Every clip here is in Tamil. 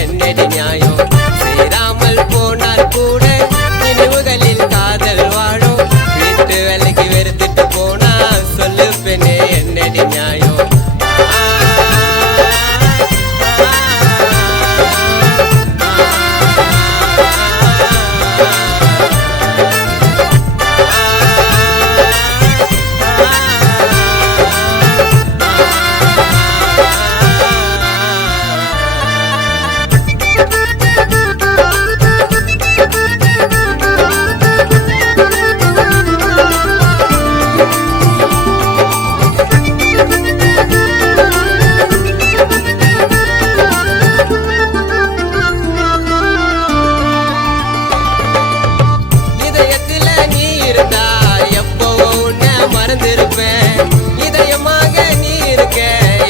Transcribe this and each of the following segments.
என்னடி நியாயம் சேராமல் போனால் கூட நினைவுகளில் காதல் வாழும் வீட்டு வேலைக்கு வெறுத்துட்டு போனா சொல்லு பெண்ணே என்னடி நியாயம் இதயமாக நீ இருக்க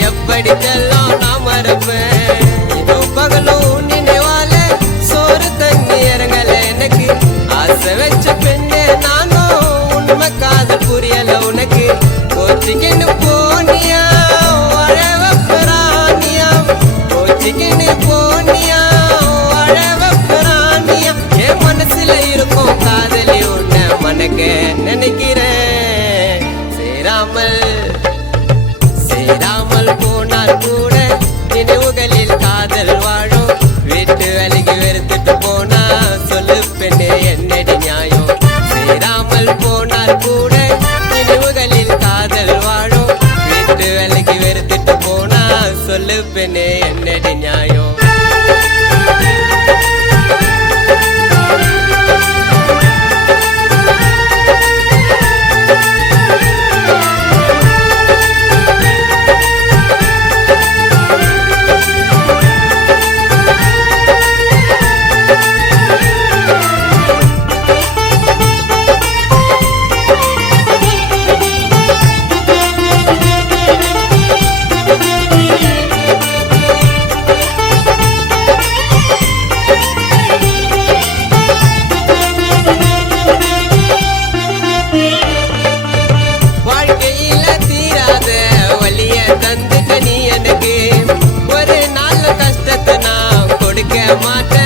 எப்படிக்கெல்லாம் நான் மறப்பேன் இதோ பகலும் நினைவால சோறு தண்ணி இறங்கல எனக்கு ஆசை வச்ச பெண்ணே நானும் உண்மை காதல் புரியல உனக்கு கோச்சிக்கின்னு போனியா அழவப்பரானியா கோச்சிக்கின்னு போனியா அழவப்பரானியா என் மனசுல இருக்கும் காதலி உன்னை மனக்க நினைக்கிறேன் சேராமல் போனால் கூட நினைவுகளில் காதல் வாழும் வீட்டு வேலைக்கு வெறுத்துட்டு போனா சொல்லு பெண்ணே என்னடி நியாயம் சேராமல் போனால் கூட நினைவுகளில் காதல் வாழும் வீட்டு வேலைக்கு வெறுத்துட்டு போனா சொல்லு பெண்ணே என்னடி நியாயம் தந்துட்ட நீ எனக்கு ஒரு நாள் கஷ்டத்தை நான் கொடுக்க மாட்டேன்